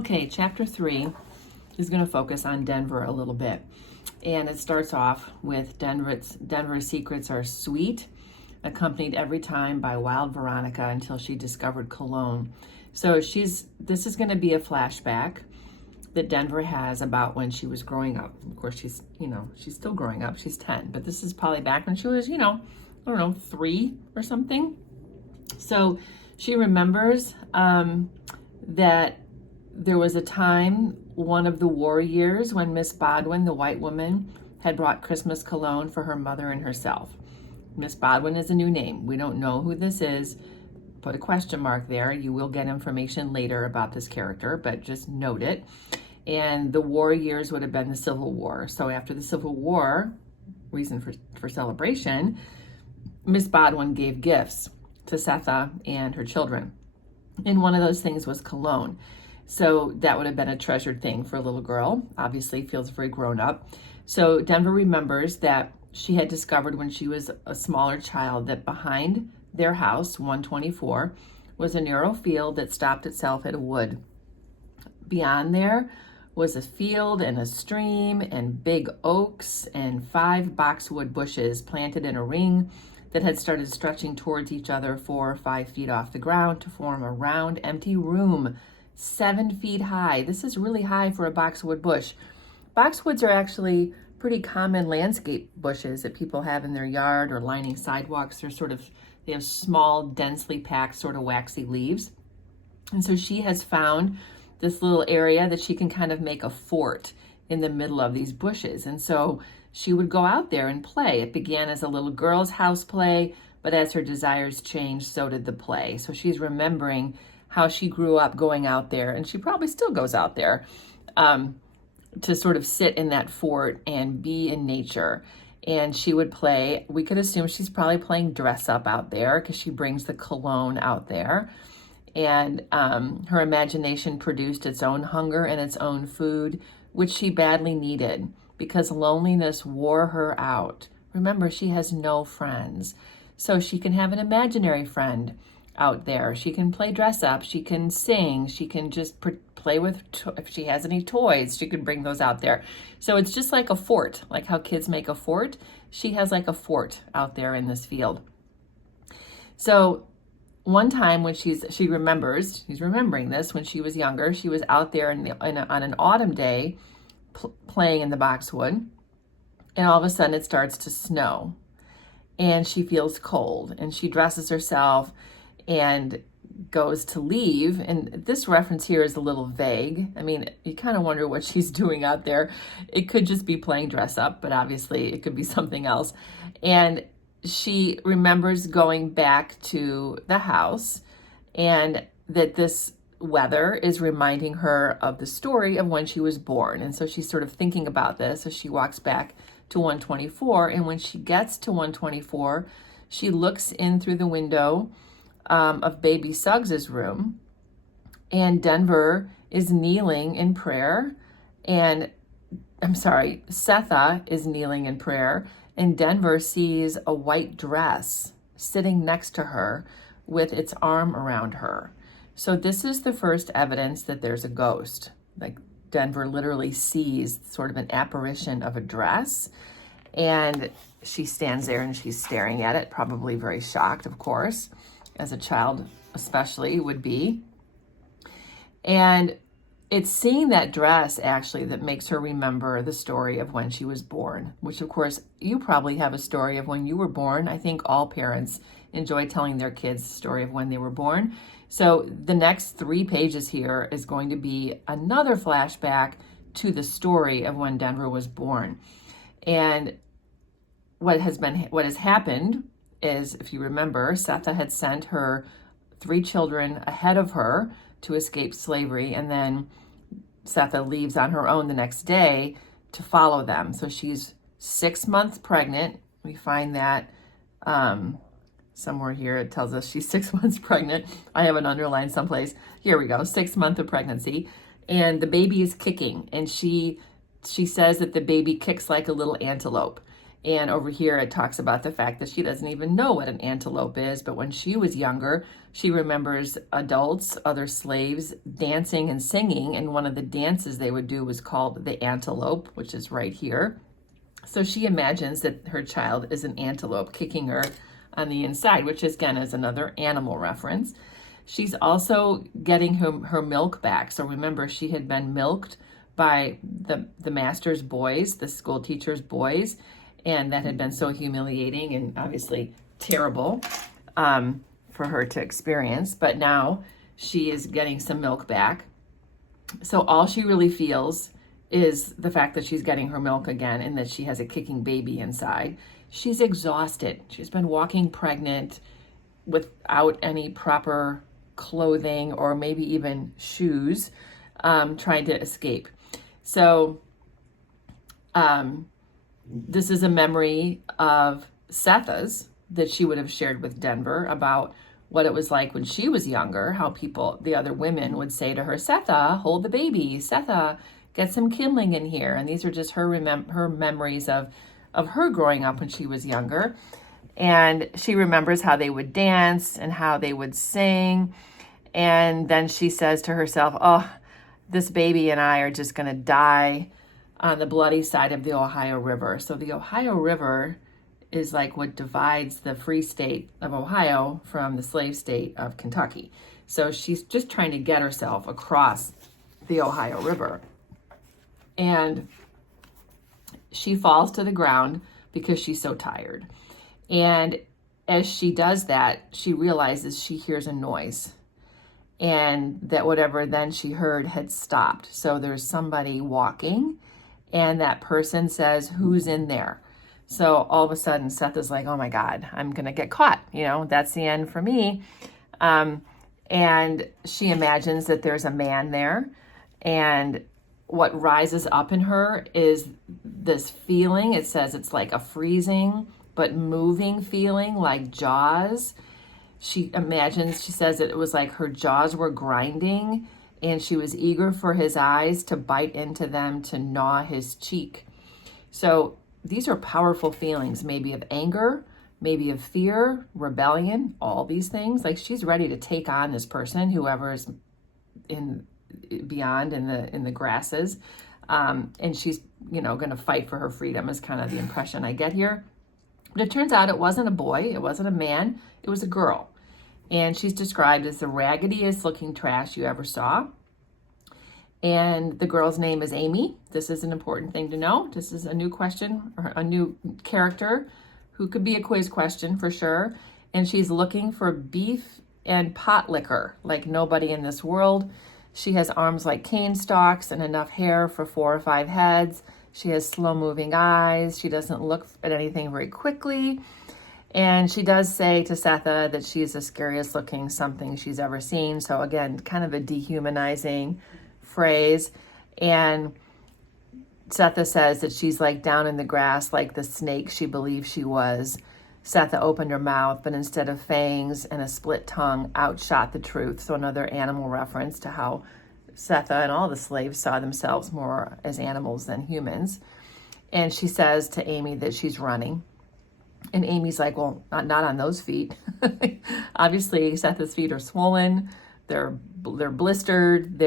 Okay, chapter 3 is going to focus on Denver a little bit. And it starts off with Denver's secrets are sweet, accompanied every time by wild Veronica until she discovered cologne. So this is going to be a flashback that Denver has about when she was growing up. Of course, she's still growing up. She's 10, but this is probably back when she was, I don't know, 3 or something. So she remembers that there was a time, one of the war years, when Miss Bodwin, the white woman, had brought Christmas cologne for her mother and herself. Miss Bodwin is a new name. We don't know who this is. Put a question mark there. You will get information later about this character, but just note it. And the war years would have been the Civil War. So after the Civil War, reason for celebration, Miss Bodwin gave gifts to Sethe and her children. And one of those things was cologne. So that would have been a treasured thing for a little girl. Obviously feels very grown up. So Denver remembers that she had discovered when she was a smaller child that behind their house, 124, was a narrow field that stopped itself at a wood. Beyond there was a field and a stream and big oaks and 5 boxwood bushes planted in a ring that had started stretching towards each other 4 or 5 feet off the ground to form a round, empty room 7 feet high. This is really high for a boxwood bush. Boxwoods are actually pretty common landscape bushes that people have in their yard or lining sidewalks. They have small, densely packed, sort of waxy leaves. And so she has found this little area that she can kind of make a fort in the middle of these bushes. And so she would go out there and play. It began as a little girl's house play, but as her desires changed, so did the play. So she's remembering how she grew up going out there, and she probably still goes out there to sort of sit in that fort and be in nature. And she would play, we could assume she's probably playing dress up out there because she brings the cologne out there. And her imagination produced its own hunger and its own food, which she badly needed because loneliness wore her out. Remember, she has no friends. So she can have an imaginary friend out there. She can play dress up. She can sing. She can just play with, if she has any toys, she can bring those out there. So it's just like a fort, like how kids make a fort. She has like a fort out there in this field. So one time when she's remembering this, when she was younger, she was out there on an autumn day playing in the boxwood, and all of a sudden it starts to snow and she feels cold and she dresses herself and goes to leave. And this reference here is a little vague. I mean, you kind of wonder what she's doing out there. It could just be playing dress up, but obviously it could be something else. And she remembers going back to the house and that this weather is reminding her of the story of when she was born. And so she's sort of thinking about this as she walks back to 124. And when she gets to 124, she looks in through the window of baby Suggs's room, and Denver is kneeling in prayer, and Sethe is kneeling in prayer, and Denver sees a white dress sitting next to her with its arm around her. So this is the first evidence that there's a ghost. Like Denver literally sees sort of an apparition of a dress, and she stands there and she's staring at it, probably very shocked, of course, as a child especially would be. And it's seeing that dress actually that makes her remember the story of when she was born, which of course you probably have a story of when you were born. I think all parents enjoy telling their kids the story of when they were born. So the next 3 pages here is going to be another flashback to the story of when Denver was born. And what has happened is, if you remember, Sethe had sent her 3 children ahead of her to escape slavery, and then Sethe leaves on her own the next day to follow them. So she's 6 months pregnant. We find that somewhere here it tells us she's 6 months pregnant. I have it underlined someplace. Here we go, 6 months of pregnancy. And the baby is kicking, and she says that the baby kicks like a little antelope. And over here, it talks about the fact that she doesn't even know what an antelope is, but when she was younger, she remembers adults, other slaves, dancing and singing, and one of the dances they would do was called the antelope, which is right here. So she imagines that her child is an antelope kicking her on the inside, which again is another animal reference. She's also getting her milk back. So remember, she had been milked by the master's boys, the school teacher's boys, and that had been so humiliating and obviously terrible for her to experience. But now she is getting some milk back. So all she really feels is the fact that she's getting her milk again and that she has a kicking baby inside. She's exhausted. She's been walking pregnant without any proper clothing or maybe even shoes, trying to escape. So this is a memory of Sethe's that she would have shared with Denver about what it was like when she was younger, how the other women would say to her, Sethe, hold the baby, Sethe, get some kindling in here. And these are just her memories of her growing up when she was younger. And she remembers how they would dance and how they would sing. And then she says to herself, oh, this baby and I are just going to die on the bloody side of the Ohio River. So the Ohio River is like what divides the free state of Ohio from the slave state of Kentucky. So she's just trying to get herself across the Ohio River. And she falls to the ground because she's so tired. And as she does that, she realizes she hears a noise, and that whatever then she heard had stopped. So there's somebody walking, and that person says, who's in there? So all of a sudden, Sethe is like, oh my God, I'm going to get caught. That's the end for me. And she imagines that there's a man there. And what rises up in her is this feeling. It says it's like a freezing but moving feeling, like jaws. She says that it was like her jaws were grinding and she was eager for his eyes to bite into them, to gnaw his cheek. So these are powerful feelings, maybe of anger, maybe of fear, rebellion, all these things. Like she's ready to take on this person, whoever is beyond in the grasses. And she's, going to fight for her freedom is kind of the impression I get here. But it turns out it wasn't a boy, it wasn't a man, it was a girl. And she's described as the raggediest looking trash you ever saw. And the girl's name is Amy. This is an important thing to know. This is a new question, or a new character who could be a quiz question for sure. And she's looking for beef and pot liquor like nobody in this world. She has arms like cane stalks and enough hair for 4 or 5 heads. She has slow-moving eyes. She doesn't look at anything very quickly. And she does say to Sethe that she's the scariest looking something she's ever seen. So again, kind of a dehumanizing phrase. And Sethe says that she's like down in the grass like the snake she believed she was. Sethe opened her mouth, but instead of fangs and a split tongue, outshot the truth. So another animal reference to how Sethe and all the slaves saw themselves more as animals than humans. And she says to Amy that she's running. And Amy's like, well, not on those feet. Obviously, Sethe's feet are swollen. They're blistered.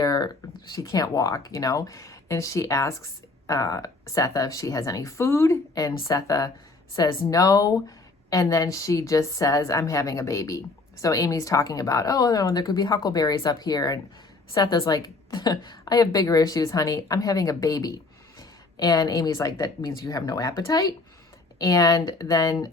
She can't walk, And she asks Sethe if she has any food. And Sethe says no. And then she just says, I'm having a baby. So Amy's talking about, oh, no, there could be huckleberries up here. And Sethe's like, I have bigger issues, honey. I'm having a baby. And Amy's like, that means you have no appetite. And then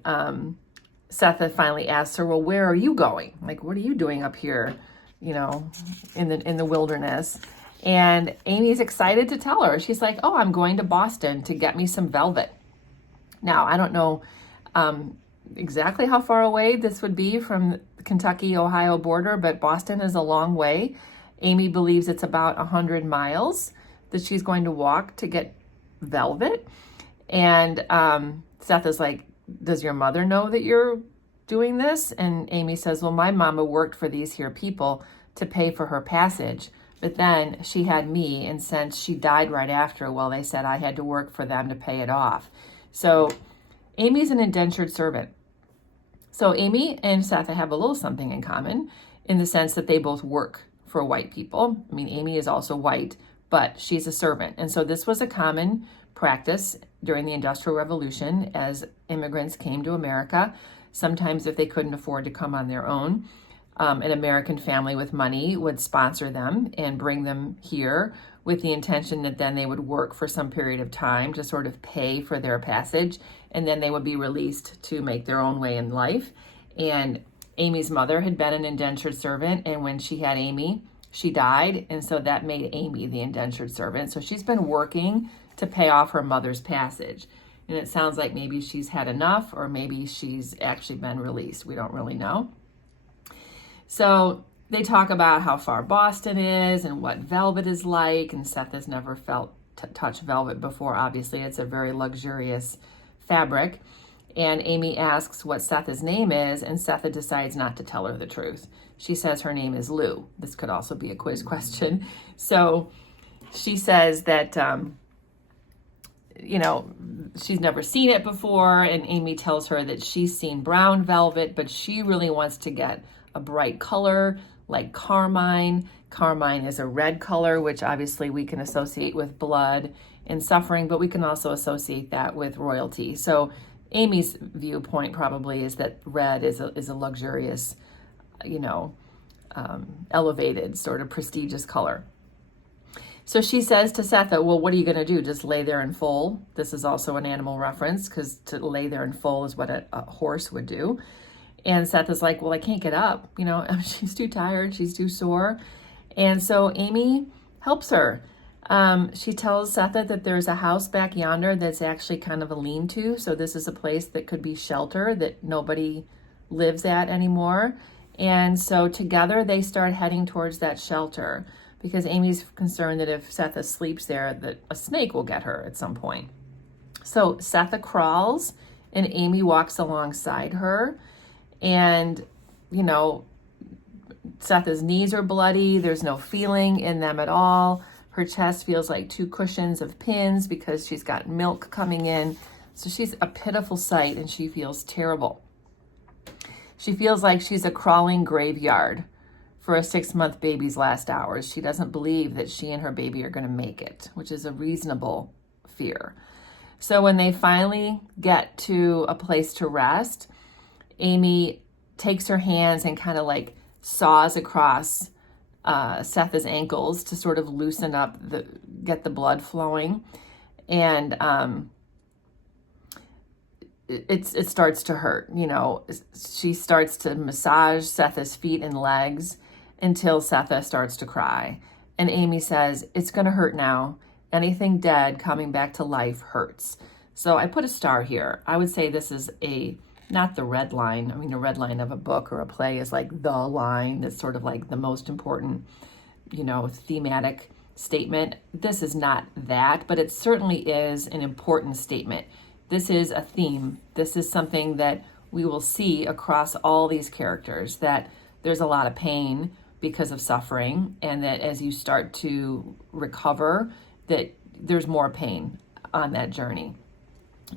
Sethe finally asks her, well, where are you going? Like, what are you doing up here, in the wilderness? And Amy's excited to tell her. She's like, oh, I'm going to Boston to get me some velvet. Now, I don't know exactly how far away this would be from the Kentucky-Ohio border, but Boston is a long way. Amy believes it's about 100 miles that she's going to walk to get velvet. And Sethe is like, does your mother know that you're doing this? And Amy says, well, my mama worked for these here people to pay for her passage. But then she had me, and since she died right after, well, they said I had to work for them to pay it off. So Amy's an indentured servant. So Amy and Sethe have a little something in common in the sense that they both work for white people. I mean, Amy is also white, but she's a servant. And so this was a common practice during the Industrial Revolution as immigrants came to America. Sometimes if they couldn't afford to come on their own, an American family with money would sponsor them and bring them here with the intention that then they would work for some period of time to sort of pay for their passage, and then they would be released to make their own way in life. And Amy's mother had been an indentured servant, and when she had Amy, she died, and so that made Amy the indentured servant. So she's been working to pay off her mother's passage. And it sounds like maybe she's had enough, or maybe she's actually been released. We don't really know. So they talk about how far Boston is and what velvet is like, and Sethe has never felt touch velvet before. Obviously, it's a very luxurious fabric. And Amy asks what Sethe's name is, and Sethe decides not to tell her the truth. She says her name is Lou. This could also be a quiz question. So she says that, she's never seen it before, and Amy tells her that she's seen brown velvet, but she really wants to get a bright color like carmine. Carmine is a red color, which obviously we can associate with blood and suffering, but we can also associate that with royalty. So Amy's viewpoint probably is that red is a luxurious, elevated, sort of prestigious color. So she says to Sethe, well, what are you going to do? Just lay there and foal? This is also an animal reference, because to lay there and foal is what a horse would do. And Sethe is like, well, I can't get up. She's too tired. She's too sore. And so Amy helps her. She tells Sethe that there's a house back yonder that's actually kind of a lean-to. So this is a place that could be shelter that nobody lives at anymore. And so together they start heading towards that shelter, because Amy's concerned that if Sethe sleeps there, that a snake will get her at some point. So Sethe crawls and Amy walks alongside her. And, Sethe's knees are bloody. There's no feeling in them at all. Her chest feels like 2 cushions of pins because she's got milk coming in. So she's a pitiful sight, and she feels terrible. She feels like she's a crawling graveyard for a 6-month baby's last hours. She doesn't believe that she and her baby are going to make it, which is a reasonable fear. So when they finally get to a place to rest, Amy takes her hands and kind of like saws across Sethe's ankles to sort of loosen up, get the blood flowing. And it starts to hurt. She starts to massage Sethe's feet and legs until Sethe starts to cry. And Amy says, it's going to hurt now. Anything dead coming back to life hurts. So I put a star here. I would say this is not the red line. I mean, a red line of a book or a play is like the line that's sort of like the most important, thematic statement. This is not that, but it certainly is an important statement. This is a theme. This is something that we will see across all these characters, that there's a lot of pain because of suffering, and that as you start to recover, that there's more pain on that journey.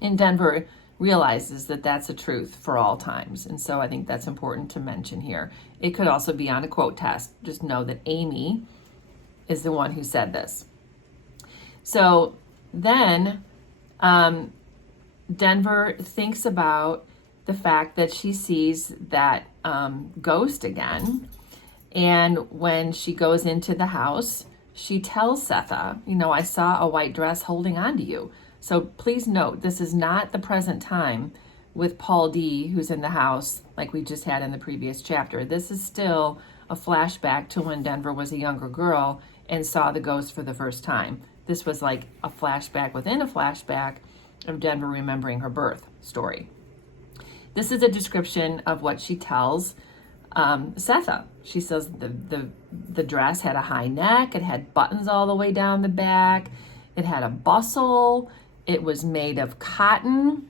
And Denver realizes that that's a truth for all times. And so I think that's important to mention here. It could also be on a quote test. Just know that Amy is the one who said this. So then Denver thinks about the fact that she sees that ghost again. And when she goes into the house, she tells Sethe, I saw a white dress holding on to you. So please note, this is not the present time with Paul D, who's in the house like we just had in the previous chapter. This is still a flashback to when Denver was a younger girl and saw the ghost for the first time. This was like a flashback within a flashback of Denver remembering her birth story. This is a description of what she tells Sethe. She says the dress had a high neck, it had buttons all the way down the back, it had a bustle, it was made of cotton.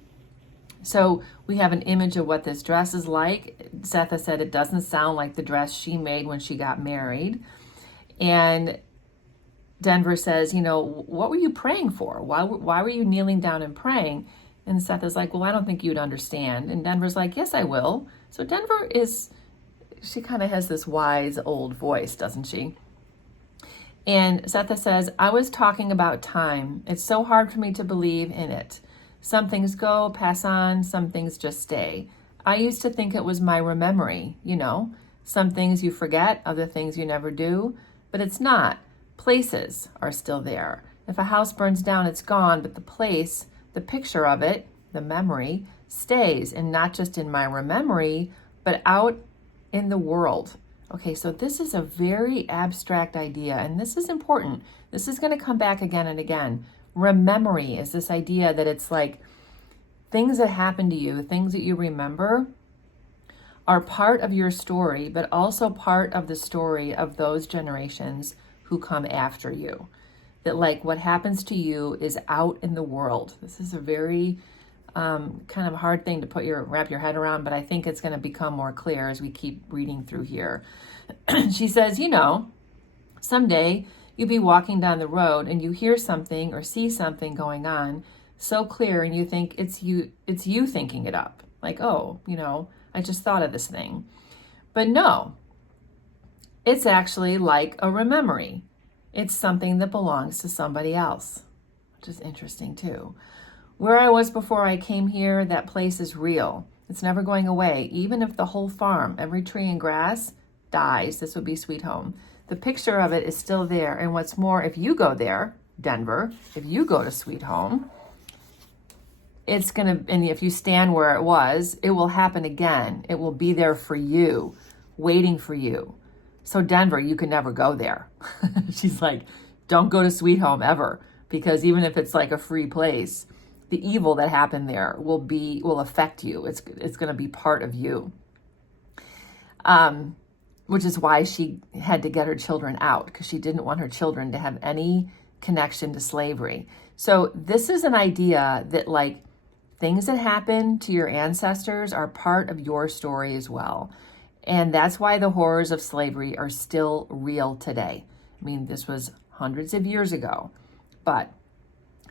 So we have an image of what this dress is like. Sethe said it doesn't sound like the dress she made when she got married. And Denver says, what were you praying for? Why were you kneeling down and praying? And Seth is like, well, I don't think you'd understand. And Denver's like, yes, I will. So she kind of has this wise old voice, doesn't she? And Sethe says, I was talking about time. It's so hard for me to believe in it. Some things go, pass on, some things just stay. I used to think it was my memory, Some things you forget, other things you never do. But it's not. Places are still there. If a house burns down, it's gone, but the place, the picture of it, the memory, stays, and not just in my memory, but out in the world. Okay, so this is a very abstract idea, and this is important. This is going to come back again and again. Rememory is this idea that it's like things that happen to you, things that you remember, are part of your story, but also part of the story of those generations who come after you. That like what happens to you is out in the world. This is a very kind of hard thing to wrap your head around, but I think it's going to become more clear as we keep reading through here. She says, someday you'll be walking down the road and you hear something or see something going on so clear and you think it's you thinking it up. Like, oh, I just thought of this thing. But no, it's actually like a rememory. It's something that belongs to somebody else, which is interesting too. Where I was before I came here, that place is real. It's never going away. Even if the whole farm, every tree and grass dies, this would be Sweet Home. The picture of it is still there. And what's more, if you go there, Denver, if you go to Sweet Home, and if you stand where it was, it will happen again. It will be there for you, waiting for you. So Denver, you can never go there. She's like, don't go to Sweet Home ever, because even if it's like a free place, the evil that happened there will affect you. It's going to be part of you. Which is why she had to get her children out, because she didn't want her children to have any connection to slavery. So this is an idea that like things that happen to your ancestors are part of your story as well. And that's why the horrors of slavery are still real today. I mean, this was hundreds of years ago, but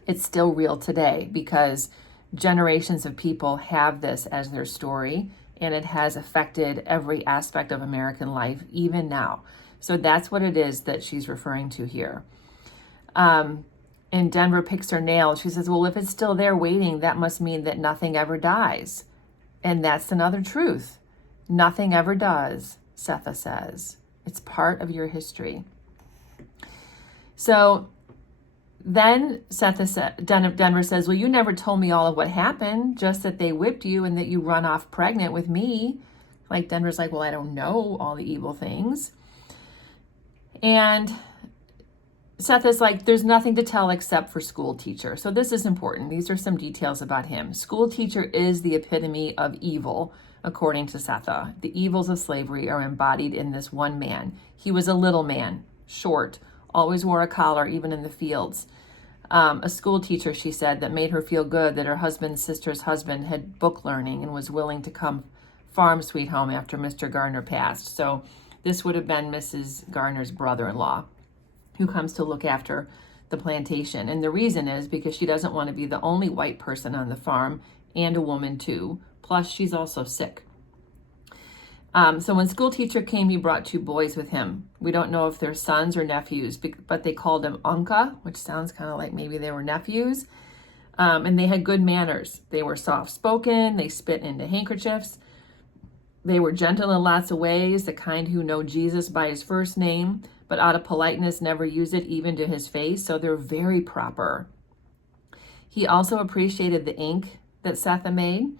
it's still real today because generations of people have this as their story, and it has affected every aspect of American life, even now. So that's what it is that she's referring to here. And Denver picks her nail. She says, well, if it's still there waiting, that must mean that nothing ever dies. And that's another truth. Nothing ever does, Sethe says. It's part of your history. So then Denver says, well, you never told me all of what happened, just that they whipped you and that you run off pregnant with me. Like Denver's like, well, I don't know all the evil things. And Sethe is like, there's nothing to tell except for school teacher. So this is important. These are some details about him. School teacher is the epitome of evil, according to Sethe. The evils of slavery are embodied in this one man. He was a little man, short, always wore a collar, even in the fields. A school teacher, she said, that made her feel good that her husband's sister's husband had book learning and was willing to come farm Sweet Home after Mr. Gardner passed. So this would have been Mrs. Gardner's brother-in-law who comes to look after the plantation. And the reason is because she doesn't want to be the only white person on the farm, and a woman too. Plus, she's also sick. So when school teacher came, he brought 2 boys with him. We don't know if they're sons or nephews, but they called them Unka, which sounds kind of like maybe they were nephews. And they had good manners. They were soft-spoken. They spit into handkerchiefs. They were gentle in lots of ways, the kind who know Jesus by his first name, but out of politeness never use it even to his face. So they're very proper. He also appreciated the ink that Sethe made.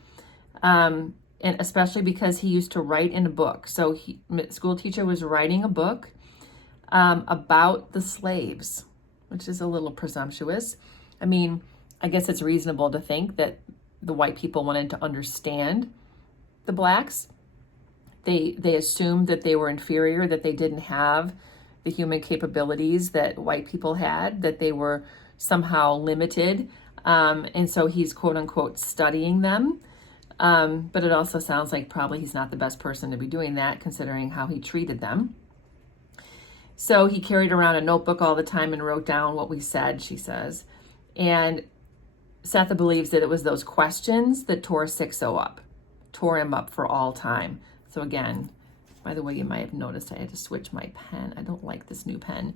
And especially because he used to write in a book. So school teacher was writing a book about the slaves, which is a little presumptuous. I mean, I guess it's reasonable to think that the white people wanted to understand the blacks. They assumed that they were inferior, that they didn't have the human capabilities that white people had, that they were somehow limited. And so he's quote unquote studying them. But it also sounds like probably he's not the best person to be doing that, considering how he treated them. So he carried around a notebook all the time and wrote down what we said, she says. And Sethe believes that it was those questions that tore tore him up for all time. So again, by the way, you might have noticed I had to switch my pen. I don't like this new pen.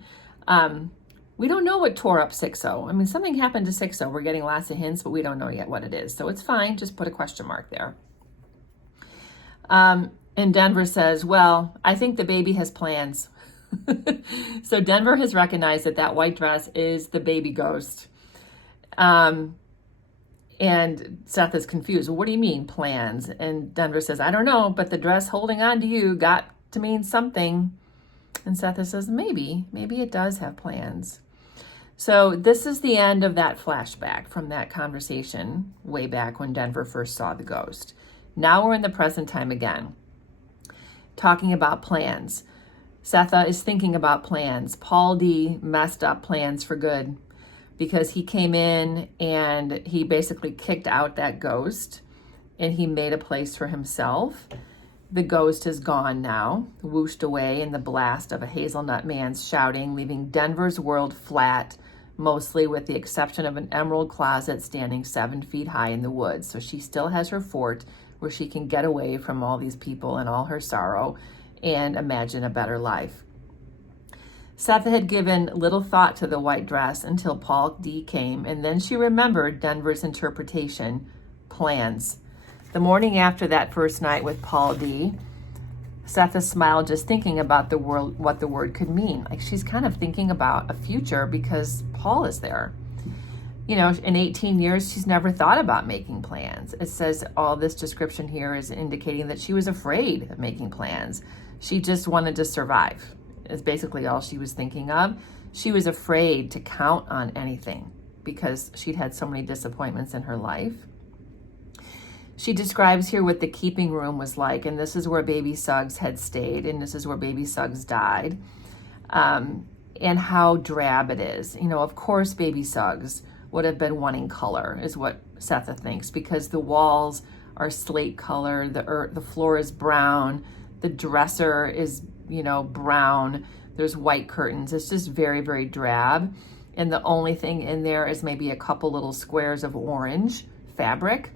We don't know what tore up Sethe. I mean, something happened to Sethe. We're getting lots of hints, but we don't know yet what it is. So it's fine. Just put a question mark there. And Denver says, well, I think the baby has plans. So Denver has recognized that white dress is the baby ghost. And Sethe is confused. Well, what do you mean plans? And Denver says, I don't know, but the dress holding on to you got to mean something. And Sethe says, maybe it does have plans. So this is the end of that flashback from that conversation way back when Denver first saw the ghost. Now we're in the present time again, talking about plans. Sethe is thinking about plans. Paul D messed up plans for good because he came in and he basically kicked out that ghost and he made a place for himself. The ghost is gone now, whooshed away in the blast of a hazelnut man's shouting, leaving Denver's world flat, mostly with the exception of an emerald closet standing 7 feet high in the woods. So she still has her fort where she can get away from all these people and all her sorrow and imagine a better life. Sethe had given little thought to the white dress until Paul D came, and then she remembered Denver's interpretation, plans. The morning after that first night with Paul D, Sethe smiled just thinking about what the word could mean. Like she's kind of thinking about a future because Paul is there. You know, in 18 years, she's never thought about making plans. It says all this description here is indicating that she was afraid of making plans. She just wanted to survive, is basically all she was thinking of. She was afraid to count on anything because she'd had so many disappointments in her life. She describes here what the keeping room was like, and this is where baby Suggs had stayed, and this is where baby Suggs died, and how drab it is. You know, of course, baby Suggs would have been wanting color, is what Sethe thinks, because the walls are slate color, the floor is brown, the dresser is, you know, brown, there's white curtains. It's just very, very drab, and the only thing in there is maybe a couple little squares of orange fabric.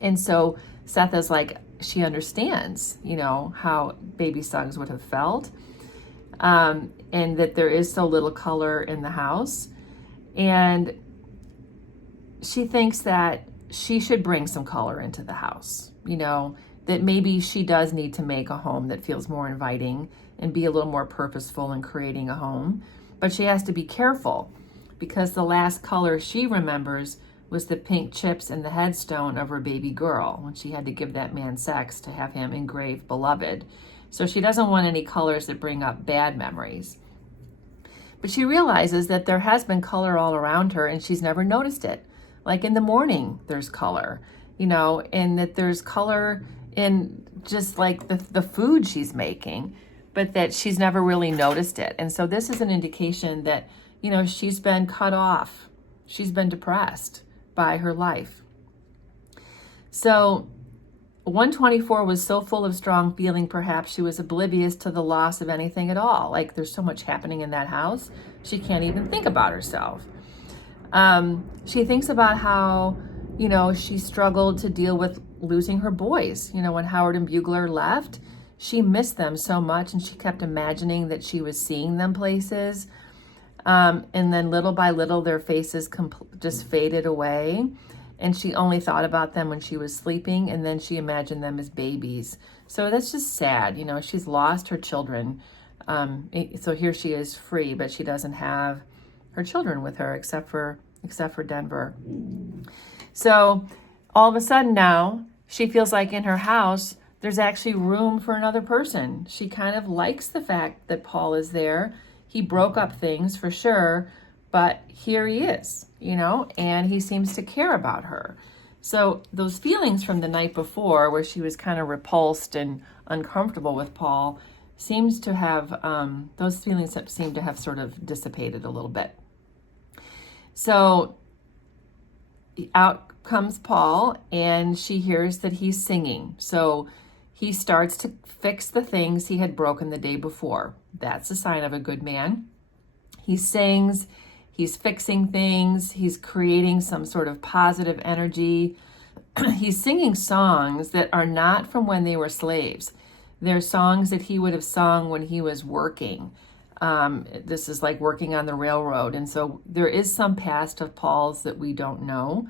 And so Sethe's like, she understands, you know, how baby Suggs would have felt, and that there is so little color in the house. And she thinks that she should bring some color into the house, you know, that maybe she does need to make a home that feels more inviting and be a little more purposeful in creating a home. But she has to be careful because the last color she remembers was the pink chips in the headstone of her baby girl when she had to give that man sex to have him engrave beloved. So she doesn't want any colors that bring up bad memories. But she realizes that there has been color all around her and she's never noticed it. Like in the morning, there's color, you know, and that there's color in just like the food she's making, but that she's never really noticed it. And so this is an indication that, you know, she's been cut off. She's been depressed by her life. So 124 was so full of strong feeling, perhaps she was oblivious to the loss of anything at all. Like there's so much happening in that house, she can't even think about herself. She thinks about how, you know, she struggled to deal with losing her boys. You know, when Howard and Bugler left, she missed them so much and she kept imagining that she was seeing them places. And then little by little, their faces just faded away. And she only thought about them when she was sleeping, and then she imagined them as babies. So that's just sad. You know, she's lost her children. So here she is free, but she doesn't have her children with her except for Denver. So all of a sudden now, she feels like in her house, there's actually room for another person. She kind of likes the fact that Paul is there. He broke up things for sure, but here he is, you know, and he seems to care about her. So those feelings from the night before where she was kind of repulsed and uncomfortable with Paul seems to have, those feelings seem to have sort of dissipated a little bit. So out comes Paul and she hears that he's singing. So he starts to fix the things he had broken the day before. That's a sign of a good man. He sings, He's fixing things. He's creating some sort of positive energy. He's singing songs that are not from when they were slaves. They're songs that he would have sung when he was working. This is like working on the railroad. And so there is some past of Paul's that we don't know.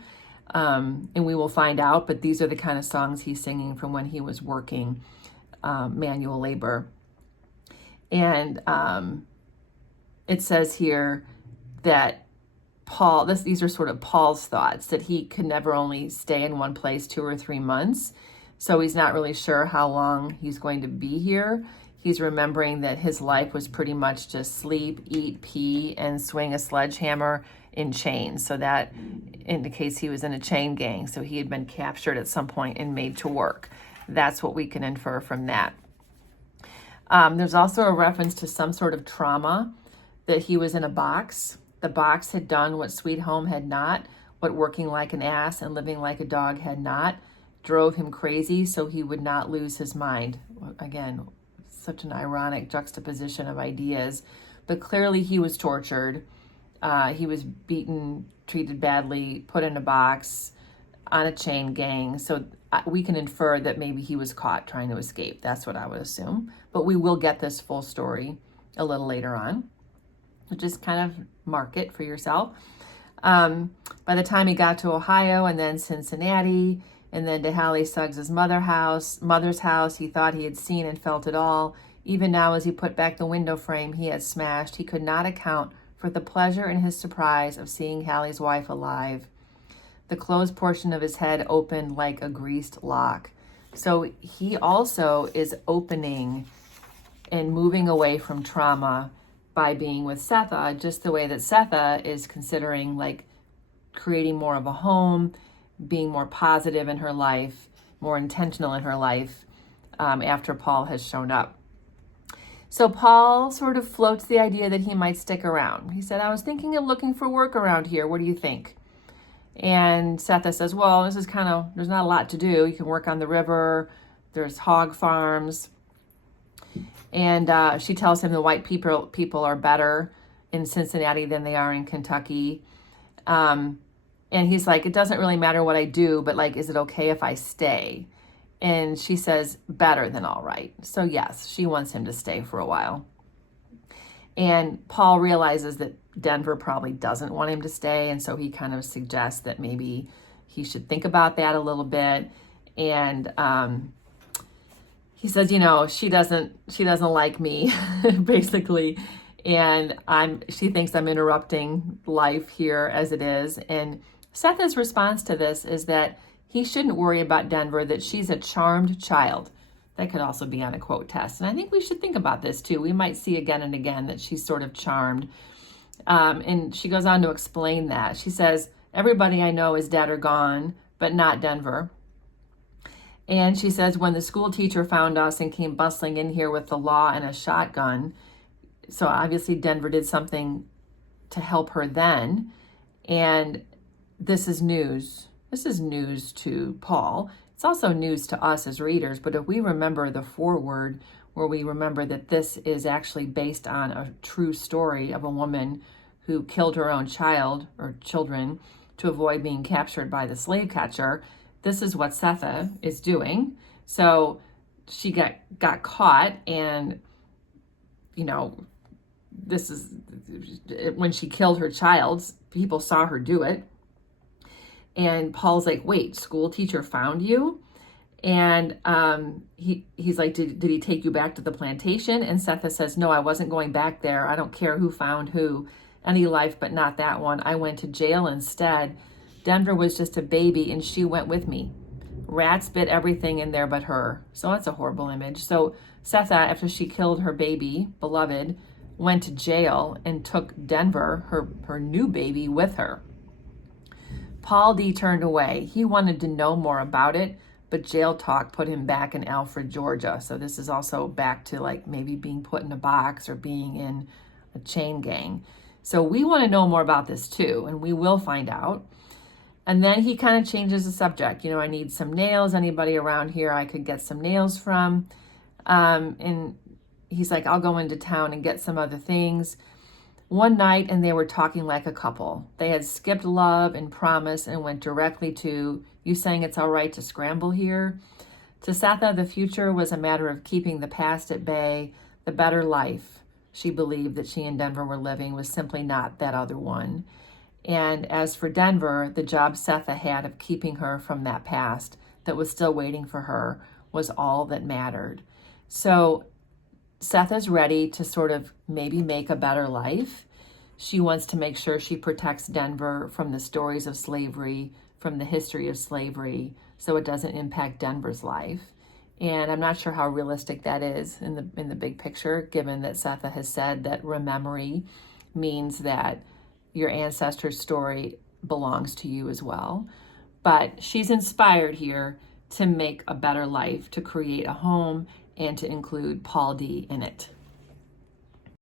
And we will find out, but these are the kind of songs he's singing from when he was working manual labor. And it says here that these are sort of Paul's thoughts, that he could never only stay in one place 2 or 3 months. So he's not really sure how long he's going to be here. He's remembering that his life was pretty much just sleep, eat, pee, and swing a sledgehammer in chains. So that indicates he was in a chain gang. So he had been captured at some point and made to work. That's what we can infer from that. There's also a reference to some sort of trauma, that he was in a box. The box had done what Sweet Home had not, what working like an ass and living like a dog had not, drove him crazy so he would not lose his mind. Again, such an ironic juxtaposition of ideas. But clearly he was tortured. He was beaten, treated badly, put in a box, on a chain gang. So we can infer that maybe he was caught trying to escape. That's what I would assume. But we will get this full story a little later on. So just kind of mark it for yourself. By the time he got to Ohio and then Cincinnati and then to Hallie Suggs' mother's house, he thought he had seen and felt it all. Even now, as he put back the window frame he had smashed, he could not account for the pleasure and his surprise of seeing Hallie's wife alive. The closed portion of his head opened like a greased lock. So he also is opening and moving away from trauma by being with Sethe, just the way that Sethe is considering like creating more of a home, being more positive in her life, more intentional in her life after Paul has shown up. So Paul sort of floats the idea that he might stick around. He said, I was thinking of looking for work around here. What do you think? And Sethe says, well, this is there's not a lot to do. You can work on the river. There's hog farms. And she tells him the white people are better in Cincinnati than they are in Kentucky. And he's like, it doesn't really matter what I do, but like, is it okay if I stay? And she says, better than all right. So yes, she wants him to stay for a while. And Paul realizes that Denver probably doesn't want him to stay. And so he kind of suggests that maybe he should think about that a little bit. And he says, she doesn't like me, basically. And she thinks I'm interrupting life here as it is. And Sethe's response to this is that he shouldn't worry about Denver, that she's a charmed child. That could also be on a quote test. And I think we should think about this too. We might see again and again that she's sort of charmed. And she goes on to explain that. She says, everybody I know is dead or gone, but not Denver. And she says, when the school teacher found us and came bustling in here with the law and a shotgun, so obviously Denver did something to help her then. And this is news. This is news to Paul. It's also news to us as readers, but if we remember the foreword, where we remember that this is actually based on a true story of a woman who killed her own child or children to avoid being captured by the slave catcher, this is what Sethe is doing. So she got caught, and this is when she killed her child, people saw her do it. And Paul's like, wait, school teacher found you? And he's like, did he take you back to the plantation? And Sethe says, no, I wasn't going back there. I don't care who found who. Any life, but not that one. I went to jail instead. Denver was just a baby, and she went with me. Rats bit everything in there but her. So that's a horrible image. So Sethe, after she killed her baby, beloved, went to jail and took Denver, her new baby, with her. Paul D. turned away. He wanted to know more about it, but jail talk put him back in Alfred, Georgia. So this is also back to like maybe being put in a box or being in a chain gang. So we want to know more about this too, and we will find out. And then he kind of changes the subject. I need some nails. Anybody around here I could get some nails from? And he's like, I'll go into town and get some other things. one night and they were talking like a couple. They had skipped love and promise and went directly to, "You saying it's all right to scramble here?" To Sethe, the future was a matter of keeping the past at bay. The better life she believed that she and Denver were living was simply not that other one. And as for Denver, the job Sethe had of keeping her from that past that was still waiting for her was all that mattered. So Sethe's ready to sort of maybe make a better life. She wants to make sure she protects Denver from the stories of slavery, from the history of slavery, so it doesn't impact Denver's life. And I'm not sure how realistic that is in the big picture, given that Sethe has said that rememory means that your ancestor's story belongs to you as well. But she's inspired here to make a better life, to create a home, and to include Paul D in it.